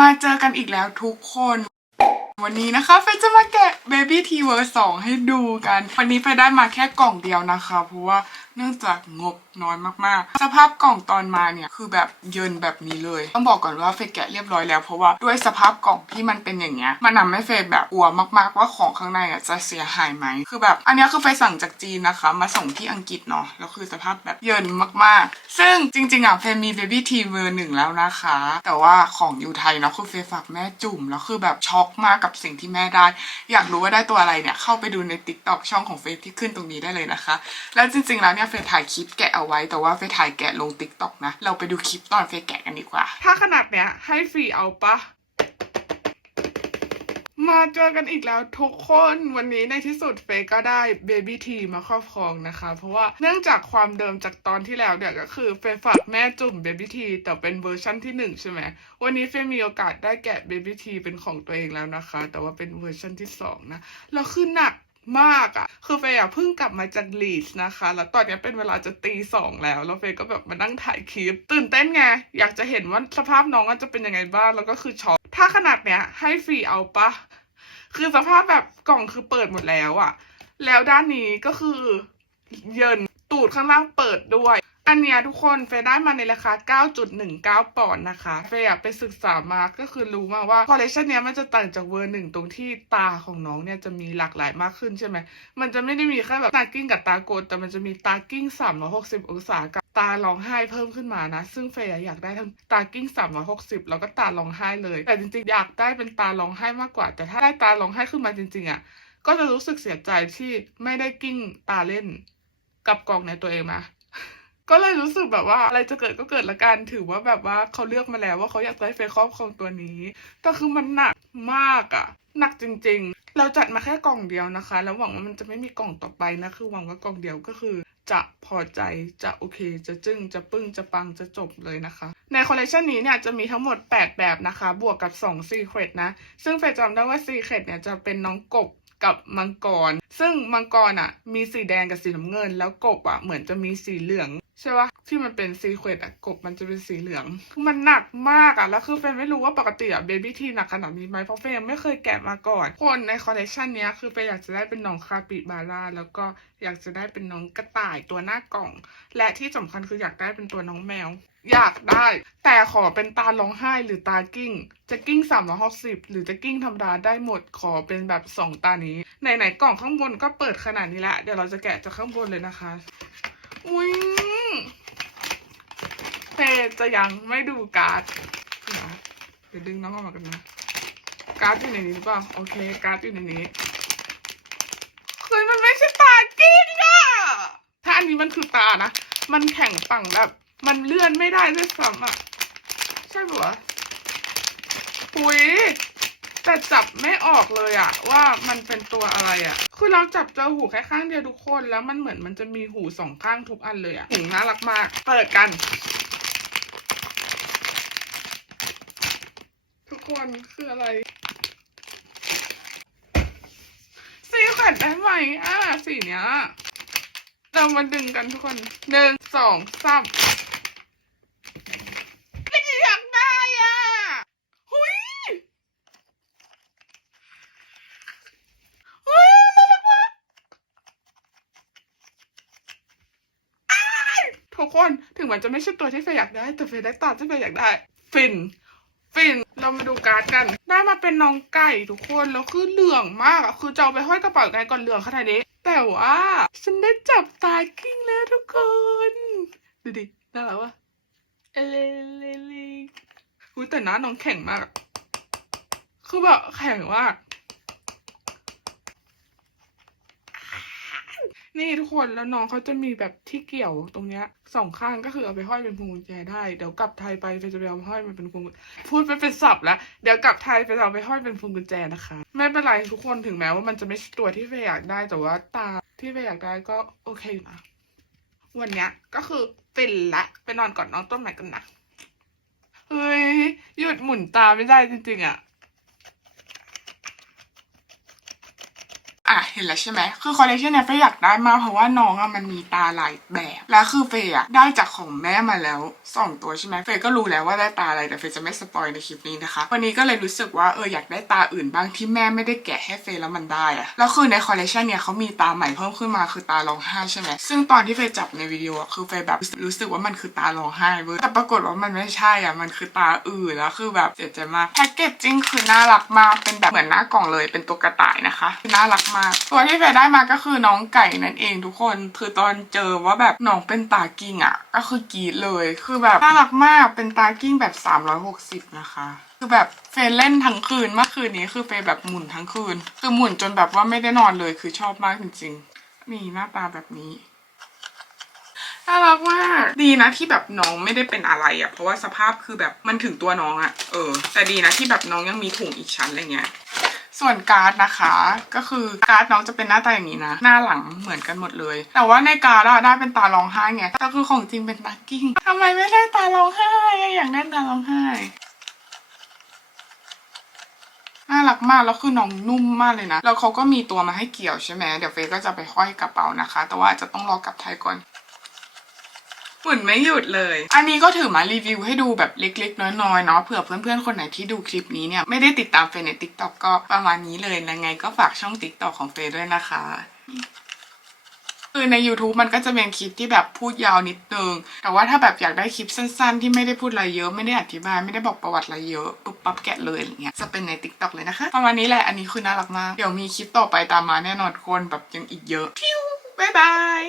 มาเจอกันอีกแล้วทุกคน วันนี้นะคะเฟยจะมาแกะ Baby T v e r 2ให้ดูกัน วันนี้เฟยได้มาแค่กล่องเดียวนะคะ เพราะว่า เนื่องจากงบน้อยมากๆ สภาพกล่องตอนมาเนี่ยคือแบบเยินแบบนี้เลย ต้องบอกก่อนว่าเฟยแกะเรียบร้อยแล้วเพราะว่าด้วยสภาพกล่องที่มันเป็นอย่างเงี้ยมันทำให้เฟยแบบกลัวมากๆ ว่าของข้างในอะจะเสียหายไหมคือแบบ อันนี้คือเฟยสั่งจากจีนนะคะ มาส่งที่อังกฤษเนาะแล้วคือสภาพแบบเยินมากๆ ซึ่งจริงๆอะเฟยมี Baby T v e r หนึ่งแล้วนะคะ แต่ว่าของอยู่ไทยเนาะคือเฟยฝากแม่จุ่มแล้วคือแบบช็อกมากกับสิ่งที่แม่ได้ อยากรู้ว่าได้ตัวอะไรเนี่ยเข้าไปดูใน t ิ k t o k ช่องของเฟซที่ขึ้นตรงนี้ได้เลยนะคะ แล้วจริงๆแล้วเนี่ยเฟซถ่ายคลิปแกะเอาไว้ แต่ว่าเฟซถ่ายแกะลง t ิ k t o k นะ เราไปดูคลิปตอนเฟซแกะกันดีกว่า ถ้าขนาดเนี้ยให้ฟรีเอาปะมาเจอกันอีกแล้วทุกคนวันนี้ในที่สุดเฟยก็ได้ Baby T มาครอบครองนะคะ เพราะว่าเนื่องจากความเดิมจากตอนที่แล้วเนี่ยก็คือเฟยฝากแม่จุ่ม Baby T แต่เป็นเวอร์ชั่นที่หนึ่งใช่ไหมวันนี้เฟยมีโอกาสได้แกะ Baby T เป็นของตัวเองแล้วนะคะ แต่ว่าเป็นเวอร์ชันที่สองนะแล้วคือหนัก มากอะ่ะ คือเฟยอะเพิ่งกลับมาจากลีดนะคะ แล้วตอนนี้เป็นเวลาจะตีสองแล้ว แล้วเฟยก็แบบมานั่งถ่ายคลิป ตื่นเต้นไง อยากจะเห็นว่าสภาพน้องจะเป็นยังไงบ้าง แล้วก็คือช็อก ถ้าขนาดเนี้ยให้ฟรีเอาปะ คือสภาพแบบกล่องคือเปิดหมดแล้วอะ แล้วด้านนี้ก็คือเยินตูดข้างล่างเปิดด้วย อันเนี้ยทุกคนเฟยได้มาในราคา 9.19 ปอนด์นะคะ เฟยอะไปศึกษามาก็คือรู้มาว่าคอลเลคชันเนี้ยมันจะต่างจากเวอร์หนึ่งตรงที่ตาของน้องเนี่ยจะมีหลากหลายมากขึ้นใช่ไหม มันจะไม่ได้มีแค่แบบตากิ้งกับตาโกนแต่มันจะมีตากิ้ง 360 องศากับตาร้องไห้เพิ่มขึ้นมานะ ซึ่งเฟยอะอยากได้ทั้งตากิ้ง 360 แล้วก็ตาร้องไห้เลย แต่จริงๆอยากได้เป็นตาร้องไห้มากกว่า แต่ถ้าได้ตาร้องไห้ขึ้นมาจริงๆอะก็จะรู้สึกเสียใจที่ไม่ได้กิ้งตาเล่นกับกล่องในตัวเองมา ก็เลยรู้สึกแบบว่าอะไรจะเกิดก็เกิดละกันถือว่าแบบว่าเขาเลือกมาแล้วว่าเขาอยากจะให้เฟครอบครองตัวนี้ แต่คือมันหนักมากอะหนักจริง ๆ เราจัดมาแค่กล่องเดียวนะคะ แล้วหวังว่ามันจะไม่มีกล่องต่อไปนะ คือหวังว่ากล่องเดียวก็คือ จะพอใจจะโอเค จะจึ้งจะปึ้งจะปังจะจบเลยนะคะ ในคอลเลคชันนี้เนี่ยจะมีทั้งหมด 8 แบบนะคะ บวกกับ2 Secret นะ ซึ่งเฟยจำได้ว่า Secret เนี่ยจะเป็นน้องกบ กับมังกร ซึ่งมังกรอะ มีสีแดงกับสีน้ำเงิน แล้วกบอะเหมือนจะมีสีเหลืองใช่ปะที่มันเป็นซีเควตอะกบมันจะเป็นสีเหลือง มันหนักมากอะแล้วคือเฟนไม่รู้ว่าปกติอะเบบี้ทีหนักขนาดนี้ไหมเพราะเฟนยังไม่เคยแกะมาก่อน คนในคอลเลคชันนี้คือเฟนอยากจะได้เป็นน้องคาปิบาร่าแล้วก็อยากจะได้เป็นน้องกระต่ายตัวหน้ากล่อง และที่สำคัญคืออยากได้เป็นตัวน้องแมว อยากได้ แต่ขอเป็นตาร้องไห้หรือตากิ้ง จะกิ้งสามร้อยหกสิบหรือจะกิ้งธรรมดาได้หมดขอเป็นแบบสองตานี้ไหนๆกล่องข้างบนก็เปิดขนาดนี้แล้วเดี๋ยวเราจะแกะจากข้างบนเลยนะคะ อุ้ยเฟย์จะยังไม่ดูการ์ดเดี๋ยวดึงน้องออกมากันนะการ์ดอยู่ในนี้หรือเปล่าโอเคการ์ดอยู่ในนี้เฮ้ยมันไม่ใช่ตากิ้งอะถ้าอันนี้มันคือตานะ มันแข็งปังแบบ มันเลื่อนไม่ได้ด้วยซ้ำอะใช่ปะวะหุยแต่จับไม่ออกเลยอะว่ามันเป็นตัวอะไรอะคือเราจับเจอหูแค่ข้างเดียวทุกคนแล้วมันเหมือนมันจะมีหูสองข้างทุกอันเลยอะหูน่ารักมาก เปิดกัน ทุกคนคืออะไรสีแขวนได้ไหมอะสีเนี้ยเรามาดึงกันทุกคนหนึ่งสองสาม ไม่อยากได้อะหุยหุยน่ารักมากอ้ายทุกคนถึงมันจะไม่ใช่ตัวที่เฟยอยากได้ แต่เฟยได้ตามที่เฟยอยากได้ ฟิน ฟิน เรามาดูการ์ดกัน ได้มาเป็นน้องไก่ทุกคน แล้วคือเหลืองมากอะ คือจะเอาไปห้อยกระเป๋าไงก่อนเหลืองขนาดนี้ แต่ว่า ฉันได้จับตากิ้งแล้วทุกคน ดูดิ น่ารักวะ เอเลเลเลอุ้ยแต่หน้าน้องแข็งมาก คือแบบแข็งมาก นี่ทุกคนแล้วน้องเขาจะมีแบบที่เกี่ยวตรงเนี้ยสองข้างก็คือเอาไปห้อยเป็นพวงกุญแจได้ เดี๋ยวกลับไทยไปเฟจะไปเอาห้อยมันเป็นพวงกุญพูดไปเป็นศัพท์แล้ว เดี๋ยวกลับไทยเฟยจะเอาไปห้อยเป็นพวงกุญแจนะคะ ไม่เป็นไรทุกคนถึงแม้ว่ามันจะไม่ใช่ตัวที่เฟยอยากได้แต่ว่าตาที่เฟยอยากได้ก็โอเคอยู่นะ วันเนี้ย ก็คือฟินละไปนอนก่อนน้องต้นใหม่กันนะเฮ้ยหยุดหมุนตาไม่ได้จริงๆอะ อะเห็นแล้วใช่ไหมคือคอลเลคชันเนี้ยเฟยอยากได้มากเพราะว่าน้องอะมันมีตาหลายแบบ แล้วคือเฟยอะได้จากของแม่มาแล้วสองตัวใช่ไหมเฟยก็รู้แล้วว่าได้ตาอะไรแต่เฟยจะไม่สปอยในคลิปนี้นะคะ วันนี้ก็เลยรู้สึกว่าเอออยากได้ตาอื่นบ้างที่แม่ไม่ได้แกะให้เฟยแล้วมันได้อะแล้วคือในคอลเลคชันเนี้ยเขามีตาใหม่เพิ่มขึ้นมาคือตาร้องไห้ใช่ไหมซึ่งตอนที่เฟยจับในวิดีโออะคือเฟยแบบรู้สึกว่ามันคือตาร้องไห้เว้ยแต่ปรากฏว่ามันไม่ใช่อะมันคือตาอื่นแล้วคือแบบเสียใจมากแพ็กเกจจิ้งคือน่ารักมากเป็นแบบเหมือนหน้ากล่องเลยเป็นตัวกระต่ายนะคะคือน่ารักมากตัวที่เฟยได้มาก็คือน้องไก่นั่นเองทุกคนคือตอนเจอว่าแบบน้องเป็นตากิ้งอะ ก็คือกรีดเลย คือแบบน่ารักมากเป็นตากิ้งแบบ 360 นะคะคือแบบเฟยเล่นทั้งคืนเมื่อคืนนี้คือเฟยแบบหมุนทั้งคืน คือหมุนจนแบบว่าไม่ได้นอนเลยคือชอบมากจริงๆ นี่หน้าตาแบบนี้น่ารักมากดีนะที่แบบน้องไม่ได้เป็นอะไรอะ่ะเพราะว่าสภาพคือแบบมันถึงตัวน้องอะ่ะเออแต่ดีนะที่แบบน้องยังมีถุงอีกชั้นอะไรเงี้ย ส่วนการ์ดนะคะ ก็คือการ์ดน้องจะเป็นหน้าตาอย่างนี้นะ หน้าหลังเหมือนกันหมดเลย แต่ว่าในการ์ดได้เป็นตาร้องไห้ไงแต่คือของจริงเป็นตากิ้งทำไมไม่ได้ตาร้องไห้อะอยากได้ตาร้องไห้น่ารักมากแล้วคือน้องนุ่มมากเลยนะ แล้วเขาก็มีตัวมาให้เกี่ยวใช่ไหมเดี๋ยวเฟยก็จะไปห้อยกระเป๋านะคะ แต่ว่าจะต้องรอกลับไทยก่อน หมุนไม่หยุดเลย อันนี้ก็ถือมารีวิวให้ดูแบบเล็กๆ น้อยๆเนาะเผื่อเพื่อนๆ คนไหนที่ดูคลิปนี้เนี่ย ไม่ได้ติดตามเฟยใน t ิ k t o k ก็ประมาณนี้เลยยังไงก็ฝากช่อง t ิ k t o k ของเฟยด้วยนะคะคือใน YouTube มันก็จะเป็นคลิปที่แบบพูดยาวนิดนึง แต่ว่าถ้าแบบอยากได้คลิปสั้นๆ ที่ไม่ได้พูดอะไรเยอะ ไม่ได้อธิบาย ไม่ได้บอกประวัติอะไรเยอะ ปุ๊บปั๊บแกะเลยอะไรเงี้ย จะเป็นใน t ิ k t o k เลยนะคะ ประมาณนี้แหละ อันนี้คือน่ารักมาก เดี๋ยวมีคลิปต่อไปตามมาแน่นอนคนแบบยังอีกเยอะพิวบ๊ายบาย